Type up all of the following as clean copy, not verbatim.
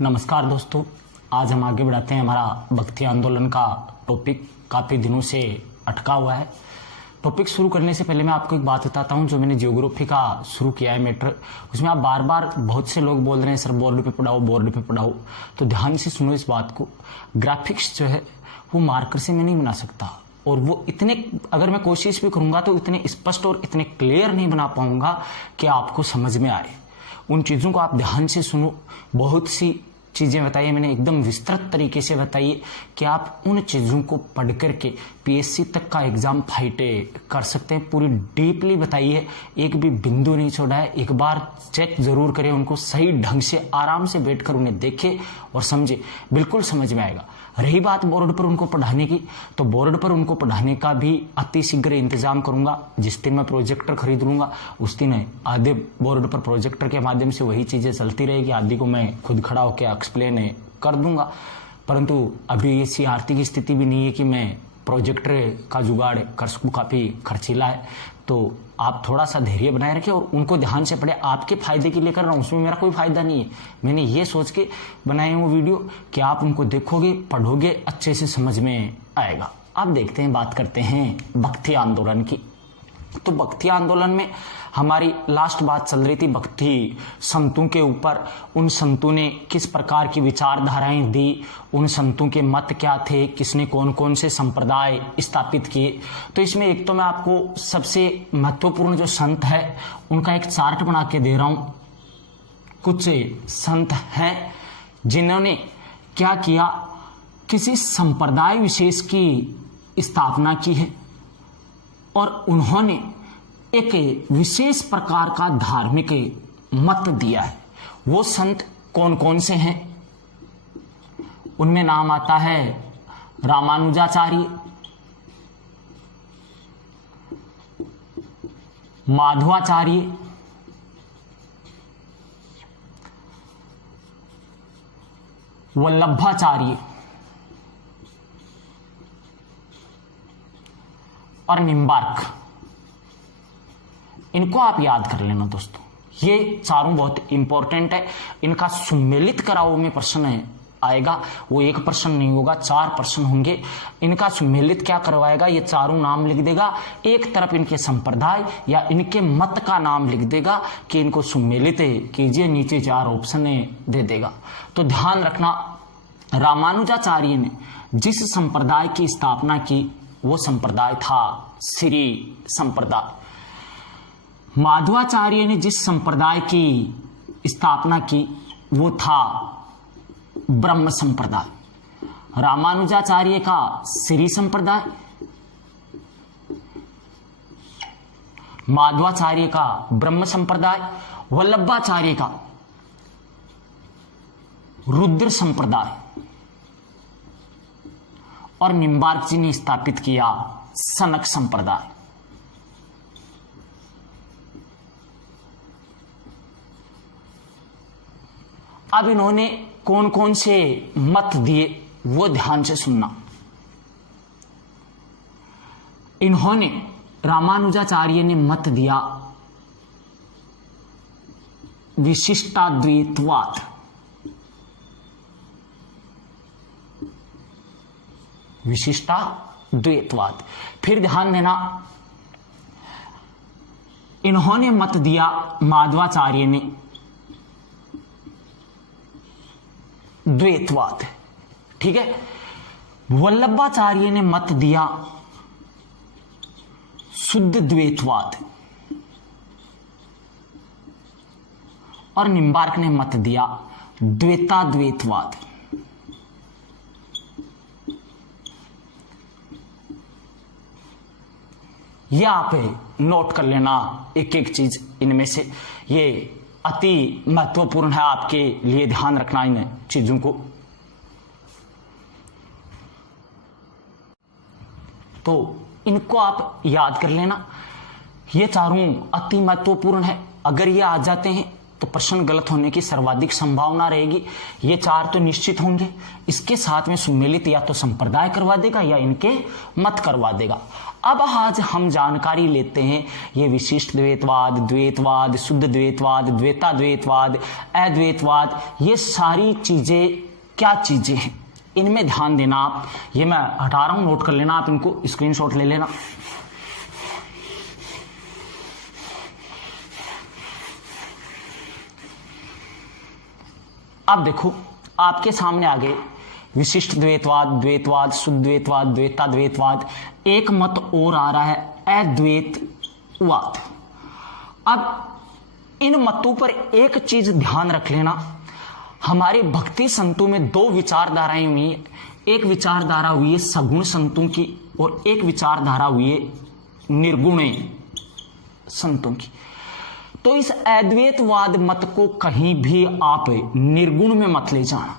नमस्कार दोस्तों, आज हम आगे बढ़ाते हैं। हमारा भक्ति आंदोलन का टॉपिक काफ़ी दिनों से अटका हुआ है। टॉपिक शुरू करने से पहले मैं आपको एक बात बताता हूं। जो मैंने जियोग्राफी का शुरू किया है मैटर, उसमें आप बार बार बहुत से लोग बोल रहे हैं सर बोर्ड पे पढ़ाओ, बोर्ड पे पढ़ाओ। तो ध्यान से सुनो इस बात को। ग्राफिक्स जो है वो मार्कर से मैं नहीं बना सकता, और वो इतने, अगर मैं कोशिश भी करूंगा तो इतने स्पष्ट और इतने क्लियर नहीं बना पाऊंगा कि आपको समझ में आए। उन चीज़ों को आप ध्यान से सुनो। बहुत सी चीज़ें बताइए मैंने, एकदम विस्तृत तरीके से बताइए कि आप उन चीज़ों को पढ़ करके पीएससी तक का एग्जाम फाइट कर सकते हैं। पूरी डीपली बताइए, एक भी बिंदु नहीं छोड़ा है। एक बार चेक जरूर करें उनको, सही ढंग से आराम से बैठकर उन्हें देखें और समझे, बिल्कुल समझ में आएगा। रही बात बोर्ड पर उनको पढ़ाने की, तो बोर्ड पर उनको पढ़ाने का भी अति शीघ्र इंतजाम करूंगा। जिस दिन मैं प्रोजेक्टर खरीद लूंगा उस दिन आधे बोर्ड पर प्रोजेक्टर के माध्यम से वही चीजें चलती रहेगी, आदि को मैं खुद खड़ा होकर एक्सप्लेन कर दूंगा। परंतु अभी ऐसी आर्थिक स्थिति भी नहीं है कि मैं प्रोजेक्टर का जुगाड़ कर सकूं, काफी खर्चीला है। तो आप थोड़ा सा धैर्य बनाए रखें और उनको ध्यान से पढ़े। आपके फायदे के लिए कर रहा हूं, उसमें मेरा कोई फायदा नहीं है। मैंने ये सोच के बनाए वो वीडियो कि आप उनको देखोगे, पढ़ोगे, अच्छे से समझ में आएगा। अब देखते हैं, बात करते हैं भक्ति आंदोलन की। तो भक्ति आंदोलन में हमारी लास्ट बात चल रही थी भक्ति संतों के ऊपर। उन संतों ने किस प्रकार की विचारधाराएं दी, उन संतों के मत क्या थे, किसने कौन कौन से संप्रदाय स्थापित किए। तो इसमें एक तो मैं आपको सबसे महत्वपूर्ण जो संत है उनका एक चार्ट बना के दे रहा हूं। कुछ संत हैं जिन्होंने क्या किया, किसी संप्रदाय विशेष की स्थापना की है और उन्होंने एक विशेष प्रकार का धार्मिक मत दिया है। वो संत कौन कौन से हैं? उनमें नाम आता है रामानुजाचार्य, माधवाचार्य, वल्लभाचार्य और निम्बार्क। इनको आप याद कर लेना दोस्तों, ये चारों बहुत इंपॉर्टेंट है। इनका सुमेलित कराओ में प्रश्न आएगा, वो एक प्रश्न नहीं होगा, 4 प्रश्न होंगे। इनका सुमेलित क्या करवाएगा, ये चारों नाम लिख देगा। एक तरफ इनके संप्रदाय या इनके मत का नाम लिख देगा कि इनको सुमेलित कीजिए, नीचे 4 ऑप्शन दे देगा। तो ध्यान रखना, रामानुजाचार्य ने जिस संप्रदाय की स्थापना की वो संप्रदाय था श्री संप्रदाय। माधवाचार्य ने जिस संप्रदाय की स्थापना की वो था ब्रह्म संप्रदाय। रामानुजाचार्य का श्री संप्रदाय, माधवाचार्य का ब्रह्म संप्रदाय, वल्लभाचार्य का रुद्र संप्रदाय और निम्बार्क जी ने स्थापित किया सनक संप्रदाय। अब इन्होंने कौन कौन से मत दिए वो ध्यान से सुनना। इन्होंने, रामानुजाचार्य ने मत दिया विशिष्टाद्वैतवाद। विशिष्टाद्वैतवाद। फिर ध्यान देना, इन्होंने मत दिया माधवाचार्य ने द्वैतवाद। ठीक है। वल्लभाचार्य ने मत दिया शुद्ध द्वैतवाद और निम्बार्क ने मत दिया द्वैताद्वैतवाद। यह आप नोट कर लेना एक एक चीज इनमें से, ये अति महत्वपूर्ण है आपके लिए, ध्यान रखना इन चीजों को। तो इनको आप याद कर लेना, ये चारों अति महत्वपूर्ण है। अगर ये आ जाते हैं तो प्रश्न गलत होने की सर्वाधिक संभावना रहेगी। ये 4 तो निश्चित होंगे, इसके साथ में सुमेलित या तो संप्रदाय करवा देगा या इनके मत करवा देगा। अब आज हम जानकारी लेते हैं ये विशिष्ट द्वैतवाद, द्वैतवाद, शुद्ध द्वैतवाद, द्वैताद्वैतवाद, अद्वैतवाद, ये सारी चीजें क्या चीजें हैं, इनमें ध्यान देना आप। ये मैं हटा रहा हूं, नोट कर लेना आप, इनको स्क्रीनशॉट ले लेना। अब देखो आपके सामने आगे विशिष्ट द्वैतवाद, द्वैतवाद, शुद्ध द्वैतवाद, द्वैताद्वैतवाद, एक मत और आ रहा है अद्वैतवाद। अब इन मतों पर एक चीज ध्यान रख लेना, हमारे भक्ति संतों में 2 विचारधाराएं हुई है। एक विचारधारा हुई है सगुण संतों की और एक विचारधारा हुई है निर्गुण संतों की। तो इस अद्वैतवाद मत को कहीं भी आप निर्गुण में मत ले जाना।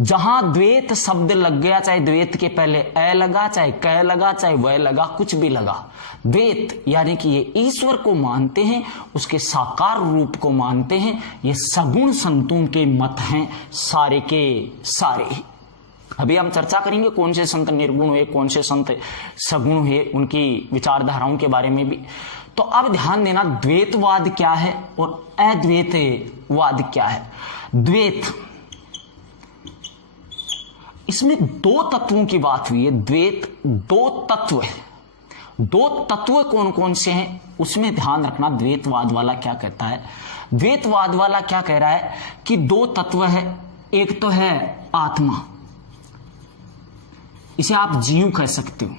जहां द्वैत शब्द लग गया, चाहे द्वैत के पहले अ लगा, चाहे क लगा, चाहे व लगा, कुछ भी लगा, द्वैत यानी कि ये ईश्वर को मानते हैं, उसके साकार रूप को मानते हैं, ये सगुण संतों के मत हैं सारे के सारे ही। अभी हम चर्चा करेंगे कौन से संत निर्गुण हुए, कौन से संत सगुण हुए, उनकी विचारधाराओं के बारे में भी। तो अब ध्यान देना द्वैतवाद क्या है और अद्वैतवाद क्या है। द्वैत, इसमें 2 तत्वों की बात हुई है। द्वैत 2 तत्व है। 2 तत्व कौन कौन से हैं उसमें ध्यान रखना। द्वैतवाद वाला क्या कहता है, द्वैतवाद वाला क्या कह रहा है कि 2 तत्व है। एक तो है आत्मा, इसे आप जीव कह सकते हो,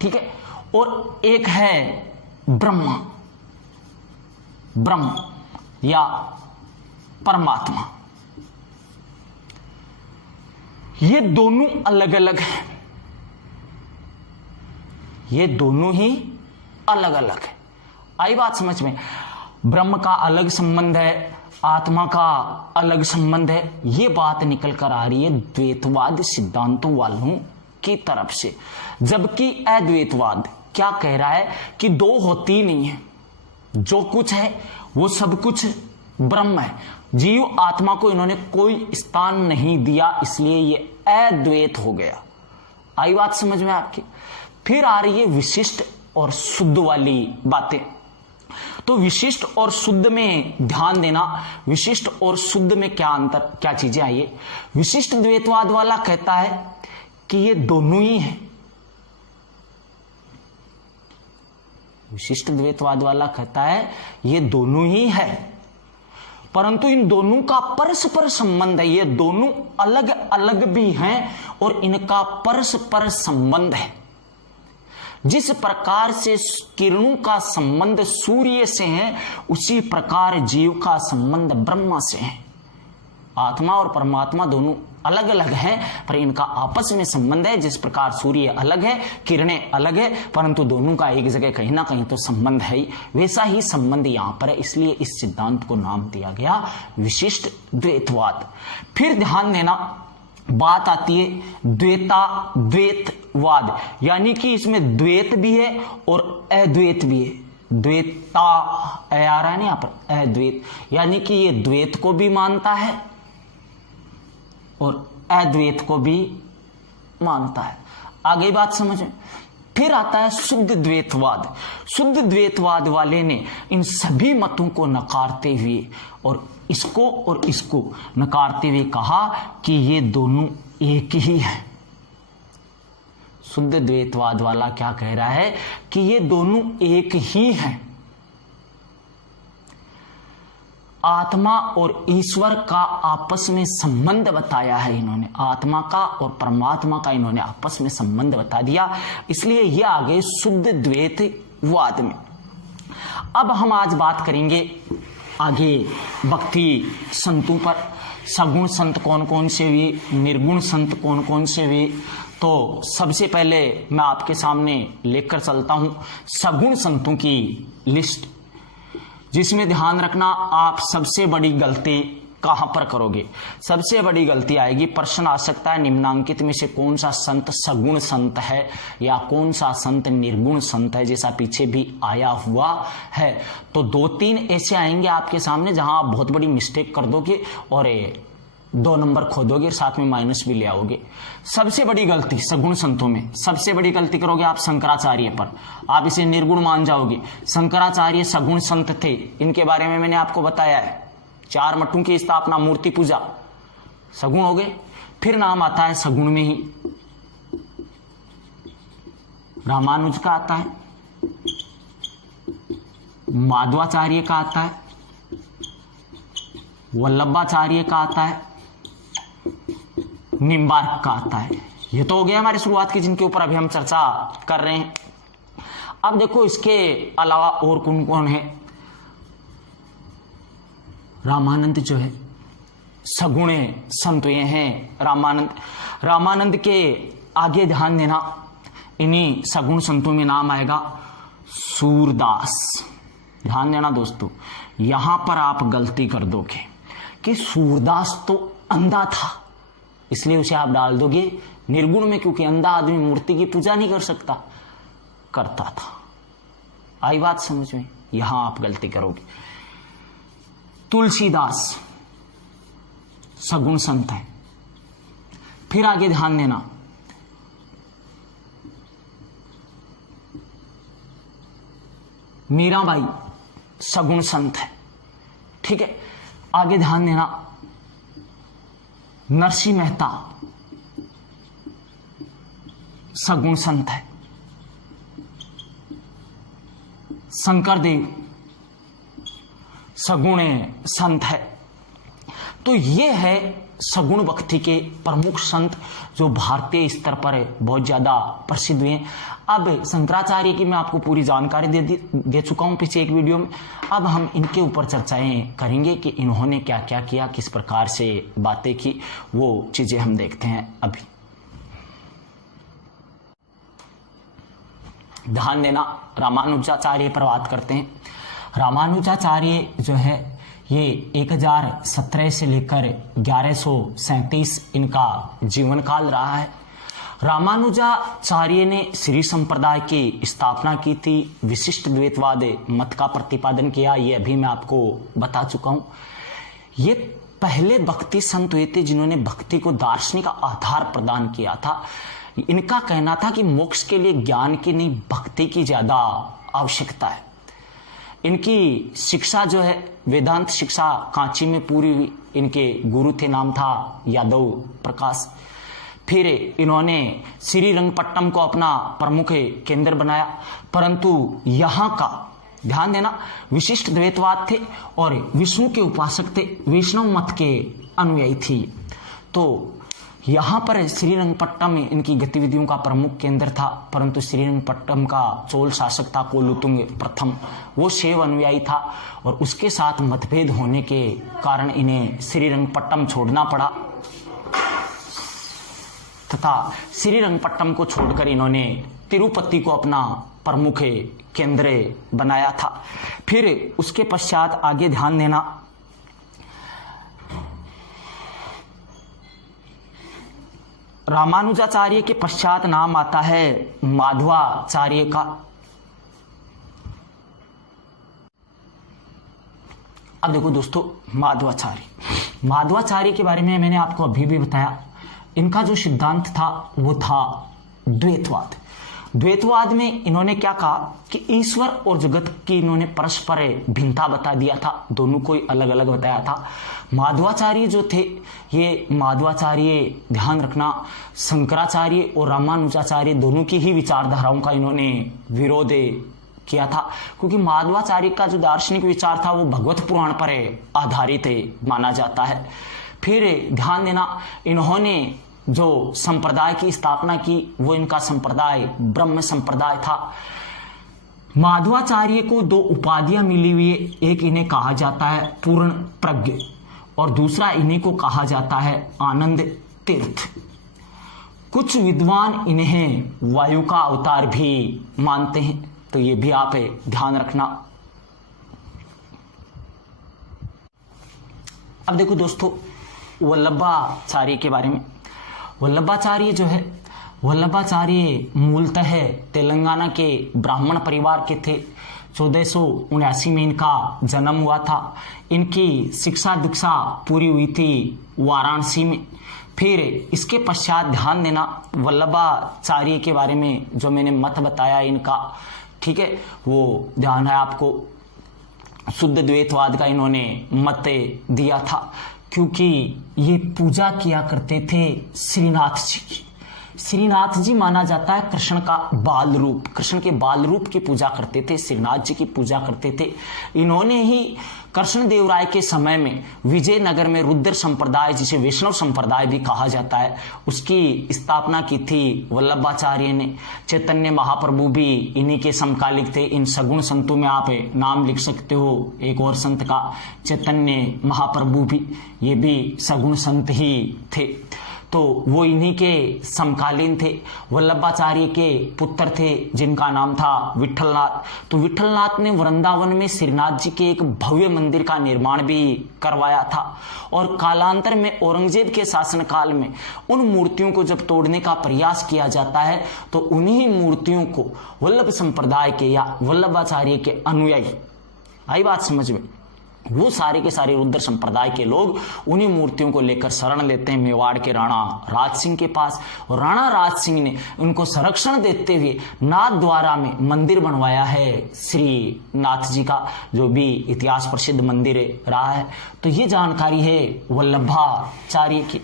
ठीक है, और एक है ब्रह्मा, ब्रह्म या परमात्मा। ये दोनों अलग अलग हैं, ये दोनों ही अलग अलग है। आई बात समझ में। ब्रह्म का अलग संबंध है, आत्मा का अलग संबंध है। ये बात निकल कर आ रही है द्वैतवाद सिद्धांतों वालों की तरफ से। जबकि अद्वैतवाद क्या कह रहा है कि 2 होती नहीं है, जो कुछ है वो सब कुछ ब्रह्म है। जीव आत्मा को इन्होंने कोई स्थान नहीं दिया, इसलिए ये अद्वैत हो गया। आई बात समझ में आपकी। फिर आ रही है विशिष्ट और शुद्ध वाली बातें। तो विशिष्ट और शुद्ध में ध्यान देना, विशिष्ट और शुद्ध में क्या अंतर, क्या चीजें आई है। विशिष्ट द्वैतवाद वाला कहता है कि ये दोनों ही हैं। विशिष्ट द्वैतवाद वाला कहता है ये दोनों ही है, परंतु इन दोनों का परस्पर संबंध है। ये दोनों अलग अलग भी हैं और इनका परस्पर संबंध है। जिस प्रकार से किरणों का संबंध सूर्य से है, उसी प्रकार जीव का संबंध ब्रह्मा से है। आत्मा और परमात्मा दोनों अलग अलग हैं, पर इनका आपस में संबंध है। जिस प्रकार सूर्य अलग है, किरणें अलग है, परंतु दोनों का एक जगह कहीं ना कहीं तो संबंध है ही। वैसा ही संबंध यहां पर है, इसलिए इस सिद्धांत को नाम दिया गया विशिष्ट द्वैतवाद। फिर ध्यान देना, बात आती है द्वैताद्वैतवाद, यानी कि इसमें द्वैत भी है और अद्वैत भी है। द्वैता आ रहा है ना यहां पर, अद्वैत, यानी कि ये द्वैत को भी मानता है और अद्वैत को भी मानता है। आगे बात समझ में। फिर आता है शुद्ध द्वैतवाद। शुद्ध द्वैतवाद वाले ने इन सभी मतों को नकारते हुए और इसको नकारते हुए कहा कि ये दोनों एक ही हैं। शुद्ध द्वैतवाद वाला क्या कह रहा है कि ये दोनों एक ही हैं। आत्मा और ईश्वर का आपस में संबंध बताया है इन्होंने, आत्मा का और परमात्मा का इन्होंने आपस में संबंध बता दिया, इसलिए ये आ गए शुद्ध द्वैतवाद में। अब हम आज बात करेंगे आगे भक्ति संतों पर। सगुण संत कौन कौन से हुए, निर्गुण संत कौन कौन से हुए। तो सबसे पहले मैं आपके सामने लेकर चलता हूं सगुण संतों की लिस्ट, जिसमें ध्यान रखना आप सबसे बड़ी गलती कहां पर करोगे? सबसे बड़ी गलती आएगी, प्रश्न आ सकता है निम्नांकित में से कौन सा संत सगुण संत है या कौन सा संत निर्गुण संत है, जैसा पीछे भी आया हुआ है। तो 2-3 ऐसे आएंगे आपके सामने जहां आप बहुत बड़ी मिस्टेक कर दोगे और 2 नंबर खो दोगे और साथ में माइनस भी ले आओगे। सबसे बड़ी गलती सगुण संतों में सबसे बड़ी गलती करोगे आप शंकराचार्य पर, आप इसे निर्गुण मान जाओगे। शंकराचार्य सगुण संत थे, इनके बारे में मैंने आपको बताया है। 4 मठों की स्थापना, मूर्ति पूजा, सगुण हो गए। फिर नाम आता है सगुण में ही रामानुज का आता है, माधवाचार्य का आता है, वल्लभाचार्य का आता है, निम्बार्क का आता है। ये तो हो गया हमारी शुरुआत की, जिनके ऊपर अभी हम चर्चा कर रहे हैं। अब देखो इसके अलावा और कौन कौन है। रामानंद जो है सगुण संत ये हैं। रामानंद के आगे ध्यान देना, इन्हीं सगुण संतों में नाम आएगा सूरदास। ध्यान देना दोस्तों, यहां पर आप गलती कर दोगे कि सूरदास तो अंधा था, इसलिए उसे आप डाल दोगे निर्गुण में, क्योंकि अंधा आदमी मूर्ति की पूजा नहीं कर सकता, करता था। आई बात समझ में? यहां आप गलती करोगे। तुलसीदास सगुण संत है। फिर आगे ध्यान देना, मीराबाई सगुण संत है। ठीक है, आगे ध्यान देना, नरसिंह मेहता सगुण संत है। शंकरदेव सगुण संत है। तो ये है सगुण भक्ति के प्रमुख संत जो भारतीय स्तर पर बहुत ज्यादा प्रसिद्ध हुए हैं। अब शंकराचार्य की मैं आपको पूरी जानकारी दे चुका हूं पीछे एक वीडियो में। अब हम इनके ऊपर चर्चाएं करेंगे कि इन्होंने क्या क्या किया, किस प्रकार से बातें की, वो चीजें हम देखते हैं अभी। ध्यान देना, रामानुजाचार्य पर बात करते हैं। रामानुजाचार्य जो है ये 1017 से लेकर 1137 इनका जीवन काल रहा है। रामानुजाचार्य ने श्री संप्रदाय की स्थापना की थी, विशिष्ट द्वैतवाद मत का प्रतिपादन किया, ये अभी मैं आपको बता चुका हूं। ये पहले भक्ति संत हुए थे जिन्होंने भक्ति को दार्शनिक आधार प्रदान किया था। इनका कहना था कि मोक्ष के लिए ज्ञान की नहीं भक्ति की ज्यादा आवश्यकता है। इनकी शिक्षा जो है वेदांत शिक्षा कांची में पूरी हुई। इनके गुरु थे, नाम था यादव प्रकाश। फिर इन्होंने श्रीरंगपट्टम को अपना प्रमुख केंद्र बनाया, परंतु यहाँ का ध्यान देना विशिष्ट द्वैतवाद थे और विष्णु के उपासक थे, वैष्णव मत के अनुयायी थी। तो यहाँ पर श्रीरंगपट्टम इनकी गतिविधियों का प्रमुख केंद्र था, परंतु श्रीरंगपट्टम का चोल शासक था कोलुतुंग प्रथम, वो शैव अनुयायी था और उसके साथ मतभेद होने के कारण इन्हें श्रीरंगपट्टम छोड़ना पड़ा तथा श्रीरंगपट्टम को छोड़कर इन्होंने तिरुपति को अपना प्रमुख केंद्र बनाया था। फिर उसके पश्चात आगे ध्यान देना, रामानुजाचार्य के पश्चात नाम आता है माधवाचार्य का। अब देखो दोस्तों, माधवाचार्य के बारे में मैंने आपको अभी भी बताया। इनका जो सिद्धांत था वो था द्वैतवाद। द्वैतवाद में इन्होंने क्या कहा कि ईश्वर और जगत की इन्होंने परस्पर भिन्नता बता दिया था, दोनों को अलग अलग बताया था। माधवाचार्य जो थे, ये माधवाचार्य ध्यान रखना शंकराचार्य और रामानुजाचार्य दोनों की ही विचारधाराओं का इन्होंने विरोध किया था, क्योंकि माधवाचार्य का जो दार्शनिक विचार था वो भगवत पुराण पर आधारित माना जाता है। फिर ध्यान देना, इन्होंने जो संप्रदाय की स्थापना की वो इनका संप्रदाय ब्रह्म संप्रदाय था। माधवाचार्य को 2 उपाधियां मिली हुई है, एक इन्हें कहा जाता है पूर्ण प्रज्ञ और दूसरा इन्हीं को कहा जाता है आनंद तीर्थ। कुछ विद्वान इन्हें वायु का अवतार भी मानते हैं, तो ये भी आप ध्यान रखना। अब देखो दोस्तों, वल्लभाचार्य के बारे में। वल्लभाचार्य जो है, वल्लभाचार्य मूलतः तेलंगाना के ब्राह्मण परिवार के थे। 1479 में इनका जन्म हुआ था। इनकी शिक्षा दीक्षा पूरी हुई थी वाराणसी में। फिर इसके पश्चात ध्यान देना, वल्लभाचार्य के बारे में जो मैंने मत बताया इनका, ठीक है, वो ध्यान है आपको। शुद्ध द्वैतवाद का इन्होंने मत दिया था, क्योंकि ये पूजा किया करते थे श्रीनाथ जी की। श्रीनाथ जी माना जाता है कृष्ण का बाल रूप, कृष्ण के बाल रूप की पूजा करते थे, श्रीनाथ जी की पूजा करते थे। इन्होंने ही कृष्णदेवराय के समय में विजयनगर में रुद्र संप्रदाय, जिसे वैष्णव संप्रदाय भी कहा जाता है, उसकी स्थापना की थी वल्लभाचार्य ने। चैतन्य महाप्रभु भी इन्हीं के समकालिक थे। इन सगुण संतों में आप नाम लिख सकते हो, एक और संत का, चैतन्य महाप्रभु भी, ये भी सगुण संत ही थे। तो वो इन्हीं के समकालीन थे। वल्लभाचार्य के पुत्र थे जिनका नाम था विठलनाथ। तो विठलनाथ ने वृंदावन में श्रीनाथ जी के एक भव्य मंदिर का निर्माण भी करवाया था। और कालांतर में औरंगजेब के शासनकाल में उन मूर्तियों को जब तोड़ने का प्रयास किया जाता है, तो उन्हीं मूर्तियों को वल्लभ संप्रदाय के या वल्लभाचार्य के अनुयायी, आई बात समझ में, वो सारे के सारे रुद्र संप्रदाय के लोग उन्हीं मूर्तियों को लेकर शरण लेते हैं मेवाड़ के राणा राज सिंह के पास। और राणा राज सिंह ने उनको संरक्षण देते हुए नाथ द्वारा में मंदिर बनवाया है श्री नाथ जी का, जो भी इतिहास प्रसिद्ध मंदिर रहा है। तो ये जानकारी है वल्लभाचार्य की।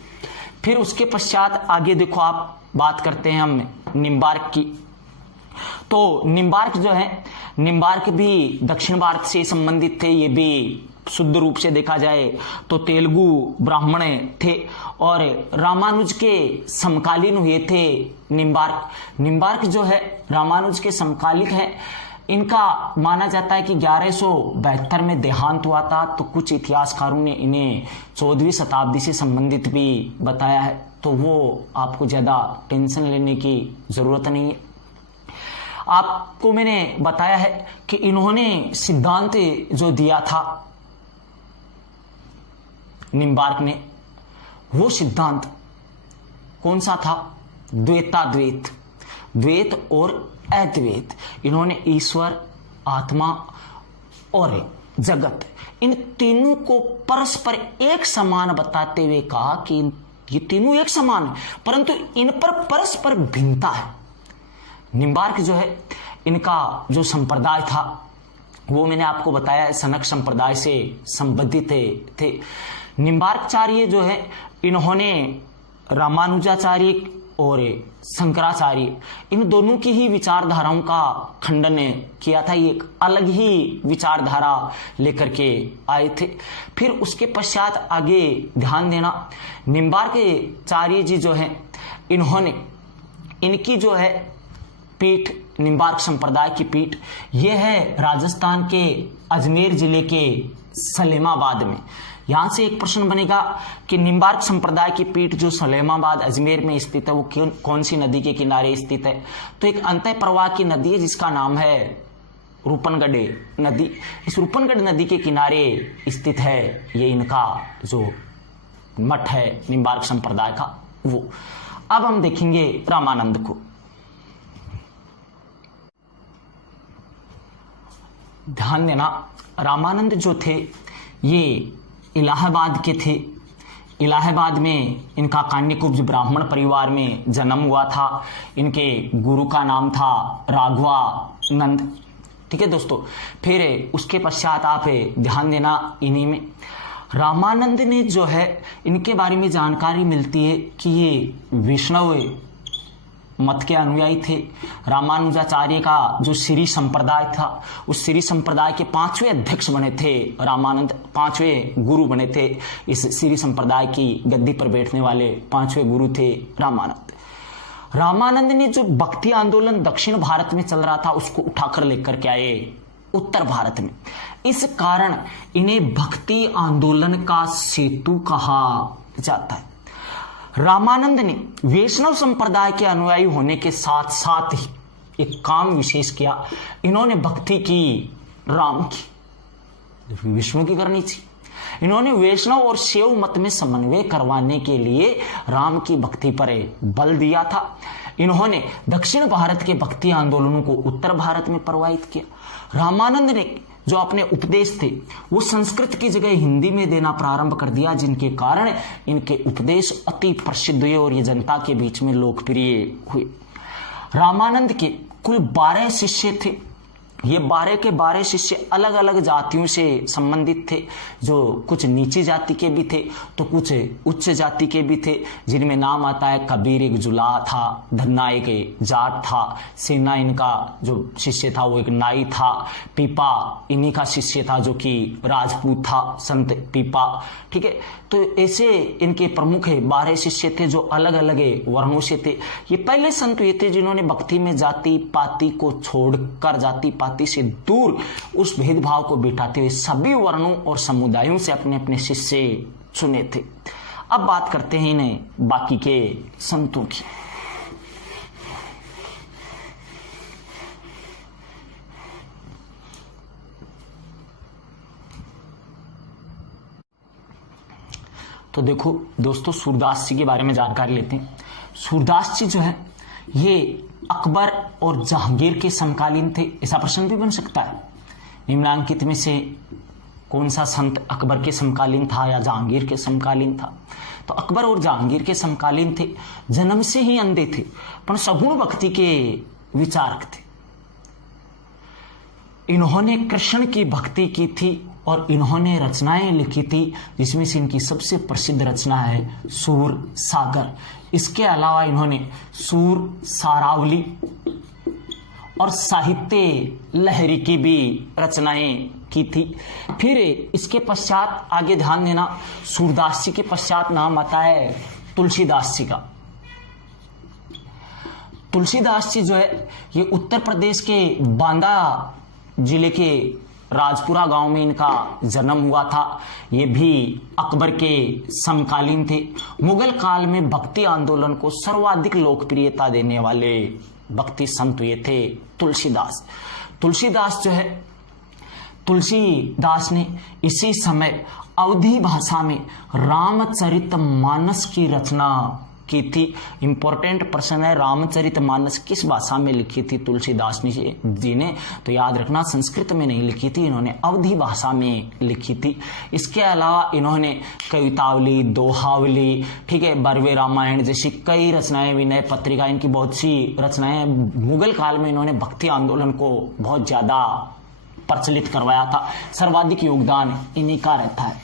फिर उसके पश्चात आगे देखो, आप बात करते हैं हम निम्बार्क की। तो निम्बार्क जो है, निम्बार्क भी दक्षिण भारत से संबंधित थे। ये भी शुद्ध रूप से देखा जाए तो तेलुगु ब्राह्मण थे और रामानुज के समकालीन हुए थे निम्बार्क। निम्बार्क जो है रामानुज के समकालिक है। इनका माना जाता है कि 1172 में देहांत हुआ था। तो कुछ इतिहासकारों ने इन्हें 14वीं शताब्दी से संबंधित भी बताया है, तो वो आपको ज्यादा टेंशन लेने की जरूरत नहीं है। आपको मैंने बताया है कि इन्होंने सिद्धांत जो दिया था निम्बार्क ने, वो सिद्धांत कौन सा था? द्वैताद्वैत, द्वैत और अद्वैत। इन्होंने ईश्वर, आत्मा और जगत, इन तीनों को परस्पर एक समान बताते हुए कहा कि ये तीनों एक समान है, परंतु इन पर परस्पर भिन्नता है। निम्बार्क जो है, इनका जो संप्रदाय था वो मैंने आपको बताया सनक संप्रदाय से संबंधित थे। निम्बार्कचार्य जो है, इन्होंने रामानुजाचार्य और शंकराचार्य, इन दोनों की ही विचारधाराओं का खंडन किया था। ये एक अलग ही विचारधारा लेकर के आए थे। फिर उसके पश्चात आगे ध्यान देना, निम्बार्कचार्य जी जो है, इन्होंने, इनकी जो है पीठ, निम्बार्क संप्रदाय की पीठ, यह है राजस्थान के अजमेर जिले के सलेमाबाद में। यहां से एक प्रश्न बनेगा कि निम्बार्क संप्रदाय की पीठ जो सलेमाबाद अजमेर में स्थित है, वो कौन सी नदी के किनारे स्थित है? तो एक अंतः प्रवाह की नदी है जिसका नाम है रूपनगढ़ नदी। इस रूपनगढ़ नदी के किनारे स्थित है ये इनका जो मठ है निम्बार्क संप्रदाय का, वो। अब हम देखेंगे रामानंद को। ध्यान देना, रामानंद जो थे ये इलाहाबाद के थे। इलाहाबाद में इनका कान्यकुब्ज ब्राह्मण परिवार में जन्म हुआ था। इनके गुरु का नाम था राघवानंद। ठीक है दोस्तों। फिर उसके पश्चात आप ध्यान देना, इन्हीं में रामानंद ने जो है, इनके बारे में जानकारी मिलती है कि ये वैष्णव मत के अनुयायी थे। रामानुजाचार्य का जो श्री संप्रदाय था, उस श्री संप्रदाय के 5वें अध्यक्ष बने थे रामानंद, 5वें गुरु बने थे। इस श्री संप्रदाय की गद्दी पर बैठने वाले 5वें गुरु थे रामानंद। रामानंद ने जो भक्ति आंदोलन दक्षिण भारत में चल रहा था उसको उठाकर लेकर के आए उत्तर भारत में। इस कारण इन्हें भक्ति आंदोलन का सेतु कहा जाता है। रामानंद ने वैष्णव संप्रदाय के अनुयायी होने के साथ साथ ही एक काम विशेष किया। इन्होंने भक्ति की राम की, विष्णु की करनी थी, इन्होंने वैष्णव और शैव मत में समन्वय करवाने के लिए राम की भक्ति पर बल दिया था। इन्होंने दक्षिण भारत के भक्ति आंदोलनों को उत्तर भारत में प्रवाहित किया। रामानंद ने जो अपने उपदेश थे वो संस्कृत की जगह हिंदी में देना प्रारंभ कर दिया, जिनके कारण इनके उपदेश अति प्रसिद्ध हुए और ये जनता के बीच में लोकप्रिय हुए। रामानंद के कुल 12 शिष्य थे। ये 12 के 12 शिष्य अलग अलग जातियों से संबंधित थे, जो कुछ नीची जाति के भी थे तो कुछ उच्च जाति के भी थे, जिनमें नाम आता है कबीर एक जुला था, धन्ना एक जाट था, सेना इनका जो शिष्य था वो एक नाई था, पीपा इन्हीं का शिष्य था जो कि राजपूत था, संत पीपा। ठीक है, तो ऐसे इनके प्रमुख 12 शिष्य थे जो अलग अलग वर्णों से थे। ये पहले संत ये थे जिन्होंने भक्ति में जाति पाति को छोड़कर, जाति पाति से दूर उस भेदभाव को बिठाते हुए सभी वर्णों और समुदायों से अपने अपने शिष्य चुने थे। अब बात करते हैं इन्हें बाकी के संतों की। तो देखो दोस्तों, सूरदास जी के बारे में जानकारी लेते हैं। सूरदास जी जो है ये अकबर और जहांगीर के समकालीन थे। ऐसा प्रश्न भी बन सकता है, निम्नलिखित में से कौन सा संत अकबर के समकालीन था या जहांगीर के समकालीन था? तो अकबर और जहांगीर के समकालीन थे। जन्म से ही अंधे थे पर सगुण भक्ति के विचारक थे। इन्होंने कृष्ण की भक्ति की थी और इन्होंने रचनाएं लिखी थी, जिसमें से इनकी सबसे प्रसिद्ध रचना है सूर सागर। इसके अलावा इन्होंने सूर सारावली और साहित्य लहरी की भी रचनाएं की थी। फिर इसके पश्चात आगे ध्यान देना, सूरदास जी के पश्चात नाम आता है तुलसीदास जी का। तुलसीदास जी जो है ये उत्तर प्रदेश के बांदा जिले के राजपुरा गांव में इनका जन्म हुआ था। ये भी अकबर के समकालीन थे। मुगल काल में भक्ति आंदोलन को सर्वाधिक लोकप्रियता देने वाले भक्ति संत ये थे तुलसीदास। तुलसीदास जो है, तुलसीदास ने इसी समय अवधी भाषा में रामचरितमानस की रचना की थी। इंपॉर्टेंट प्रश्न है, रामचरितमानस किस भाषा में लिखी थी तुलसीदास जी ने? तो याद रखना, संस्कृत में नहीं लिखी थी, इन्होंने अवधी भाषा में लिखी थी। इसके अलावा इन्होंने कवितावली, दोहावली, ठीक है, बरवे रामायण जैसी कई रचनाएं, विनय पत्रिका, इनकी बहुत सी रचनाएं। मुगल काल में इन्होंने भक्ति आंदोलन को बहुत ज्यादा प्रचलित करवाया था। सर्वाधिक योगदान इन्हीं का रहता है।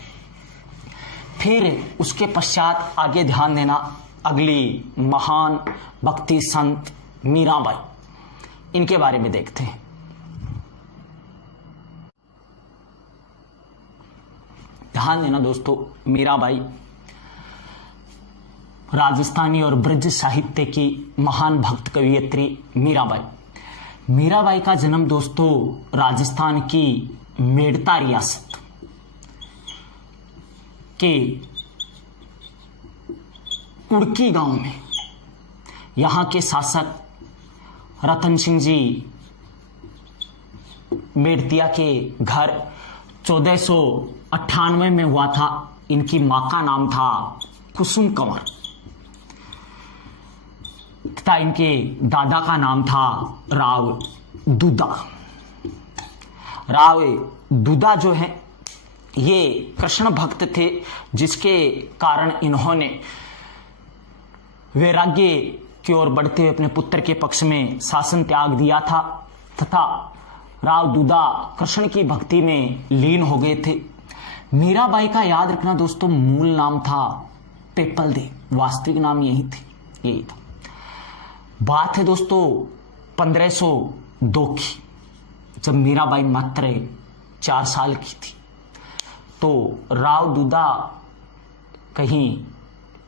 फिर उसके पश्चात आगे ध्यान देना, अगली महान भक्ति संत मीराबाई, इनके बारे में देखते हैं। ध्यान देना दोस्तों, मीराबाई राजस्थानी और ब्रज साहित्य की महान भक्त कवियत्री मीराबाई। मीराबाई का जन्म दोस्तों राजस्थान की मेड़ता रियासत के कुड़की गांव में, यहां के शासक रतन सिंह जी मेड़तिया के घर 1498 में हुआ था। इनकी मां का नाम था कुसुम कंवर तथा इनके दादा का नाम था राव दूदा। राव दूदा जो है ये कृष्ण भक्त थे, जिसके कारण इन्होंने वैराग्य की ओर बढ़ते हुए अपने पुत्र के पक्ष में शासन त्याग दिया था तथा राव दूदा कृष्ण की भक्ति में लीन हो गए थे। मीराबाई का याद रखना दोस्तों, मूल नाम था पेपल देव, वास्तविक नाम यही था। बात है दोस्तों 1502 की, जब मीराबाई मात्र 4 साल की थी। तो राव दूदा कहीं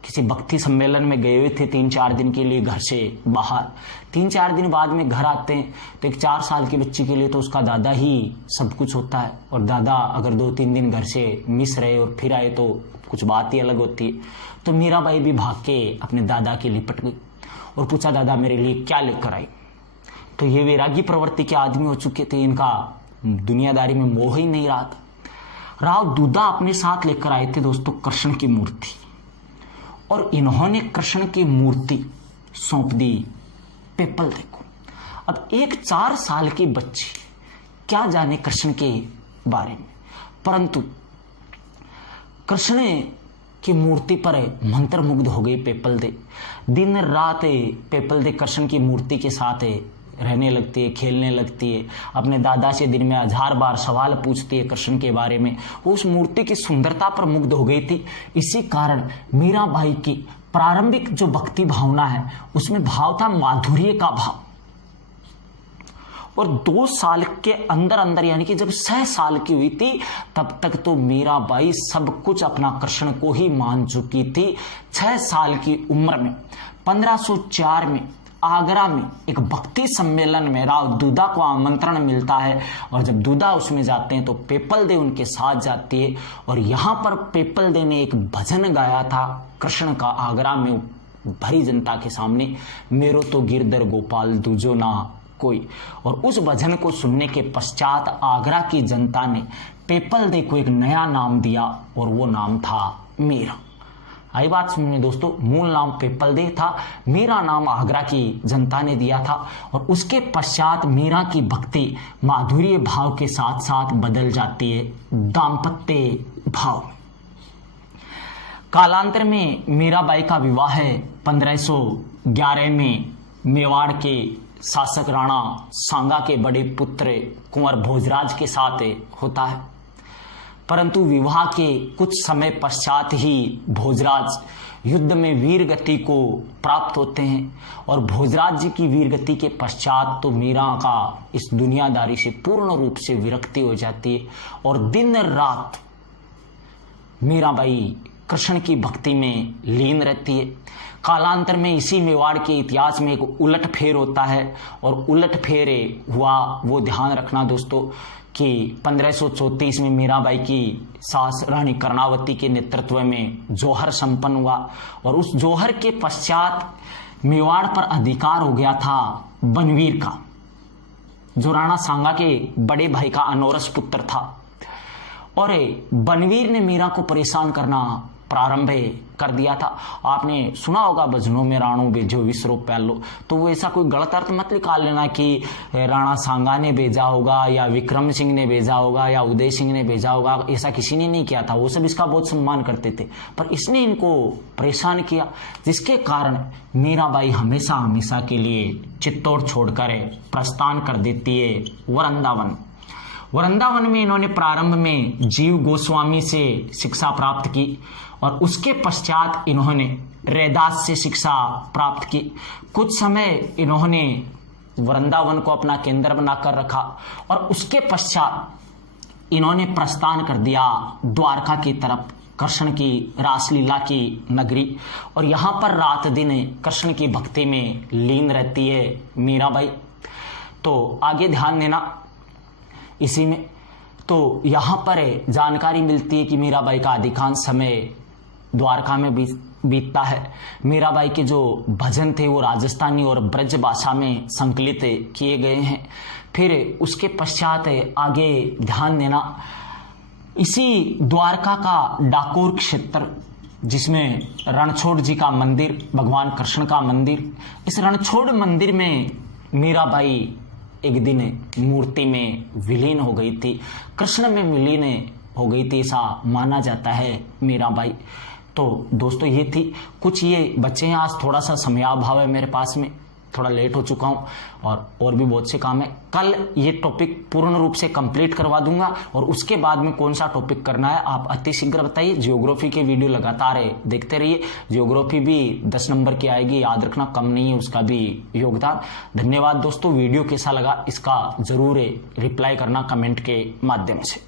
किसी भक्ति सम्मेलन में गए हुए थे 3-4 दिन के लिए घर से बाहर। 3-4 दिन बाद में घर आते हैं तो एक 4 साल की बच्ची के लिए तो उसका दादा ही सब कुछ होता है, और दादा अगर 2-3 दिन घर से मिस रहे और फिर आए तो कुछ बात ही अलग होती है। तो मीराबाई भी भाग के अपने दादा के लिपट गई और पूछा, दादा मेरे लिए क्या लेकर आई? तो ये वैरागी प्रवृत्ति के आदमी हो चुके थे, इनका दुनियादारी में मोह ही नहीं रहा था। राव दूधा अपने साथ लेकर आए थे दोस्तों कृष्ण की मूर्ति, और इन्होंने कृष्ण की मूर्ति सौंप दी पेप्पलदे को। अब एक 4 साल की बच्ची क्या जाने कृष्ण के बारे में, परंतु कृष्ण की मूर्ति पर मंत्रमुग्ध हो गई पेप्पलदे। दिन रात पेप्पलदे कृष्ण की मूर्ति के साथ रहने लगती है, खेलने लगती है, अपने दादा से दिन में 1000 बार सवाल पूछती है कृष्ण के बारे में। वो उस मूर्ति की सुंदरता पर मुग्ध हो गई थी। इसी कारण मीराबाई की प्रारंभिक जो भक्ति भावना है उसमें भाव था माधुर्य का भाव। और 2 साल के अंदर अंदर यानी कि जब 6 साल की हुई थी तब तक तो मीराबाई सब कुछ अपना कृष्ण को ही मान चुकी थी। 6 साल की उम्र में 1504 में आगरा में एक भक्ति सम्मेलन में राव दूधा को आमंत्रण मिलता है, और जब दूधा उसमें जाते हैं तो पेप्पलदे उनके साथ जाती है। और यहां पर पेप्पलदे ने एक भजन गाया था कृष्ण का आगरा में भरी जनता के सामने, मेरो तो गिरधर गोपाल दूजो ना कोई। और उस भजन को सुनने के पश्चात आगरा की जनता ने पेप्पलदे को एक नया नाम दिया, और वो नाम था मीरा। आई बात सुनिए दोस्तों, मूल नाम पेप्पलदे था, मीरा नाम आगरा की जनता ने दिया था। और उसके पश्चात मीरा की भक्ति माधुर्य भाव के साथ साथ बदल जाती है दाम्पत्य भाव। कालांतर में मीराबाई का विवाह 1511 में मेवाड़ के शासक राणा सांगा के बड़े पुत्र कुंवर भोजराज के साथ होता है, परंतु विवाह के कुछ समय पश्चात ही भोजराज युद्ध में वीर गति को प्राप्त होते हैं। और भोजराज जी की वीर गति के पश्चात तो मीरा का इस दुनियादारी से पूर्ण रूप से विरक्ति हो जाती है, और दिन रात मीराबाई कृष्ण की भक्ति में लीन रहती है। कालांतर में इसी मेवाड़ के इतिहास में एक उलट फेर होता है, और उलट फेर हुआ वो ध्यान रखना दोस्तों कि 1534 में मीराबाई की सास रानी कर्णावती के नेतृत्व में जौहर संपन्न हुआ, और उस जौहर के पश्चात मेवाड़ पर अधिकार हो गया था बनवीर का, जो राणा सांगा के बड़े भाई का अनौरस पुत्र था। और बनवीर ने मीरा को परेशान करना प्रारंभ कर दिया था। आपने सुना होगा भजनों में राणो भेजो विसरो पहलो, तो वो ऐसा कोई गलत अर्थ मत निकाल लेना कि राणा सांगा ने भेजा होगा या विक्रम सिंह ने भेजा होगा या उदय सिंह ने भेजा होगा। ऐसा किसी ने नहीं किया था, वो सब इसका बहुत सम्मान करते थे, पर इसने इनको परेशान किया, जिसके कारण मीराबाई हमेशा हमेशा के लिए चित्तौड़ छोड़कर प्रस्थान कर देती है वृंदावन। वृंदावन में इन्होंने प्रारंभ में जीव गोस्वामी से शिक्षा प्राप्त की, और उसके पश्चात इन्होंने रैदास से शिक्षा प्राप्त की। कुछ समय इन्होंने वृंदावन को अपना केंद्र बनाकर रखा, और उसके पश्चात इन्होंने प्रस्थान कर दिया द्वारका की तरफ, कृष्ण की रासलीला की नगरी। और यहां पर रात दिन कृष्ण की भक्ति में लीन रहती है मीराबाई। तो आगे ध्यान देना इसी में। तो यहां पर जानकारी मिलती है कि मीराबाई का अधिकांश समय द्वारका में बीतता है। मीराबाई के जो भजन थे वो राजस्थानी और ब्रज भाषा में संकलित किए गए हैं। फिर उसके पश्चात आगे ध्यान देना, इसी द्वारका का डाकोर क्षेत्र जिसमें रणछोड़ जी का मंदिर, भगवान कृष्ण का मंदिर, इस रणछोड़ मंदिर में मीराबाई एक दिन मूर्ति में विलीन हो गई थी, कृष्ण में विलीन हो गई थी, ऐसा माना जाता है मीराबाई। तो दोस्तों ये थी कुछ, ये बच्चे हैं, आज थोड़ा सा समयाभाव है मेरे पास में, थोड़ा लेट हो चुका हूं, और भी बहुत से काम है। कल ये टॉपिक पूर्ण रूप से कंप्लीट करवा दूंगा, और उसके बाद में कौन सा टॉपिक करना है आप अति शीघ्र बताइए। जियोग्राफी के वीडियो लगातार देखते रहिए, जियोग्राफी भी 10 नंबर की आएगी, याद रखना, कम नहीं है उसका भी योगदान। धन्यवाद दोस्तों, वीडियो कैसा लगा इसका जरूर रिप्लाई करना कमेंट के माध्यम से।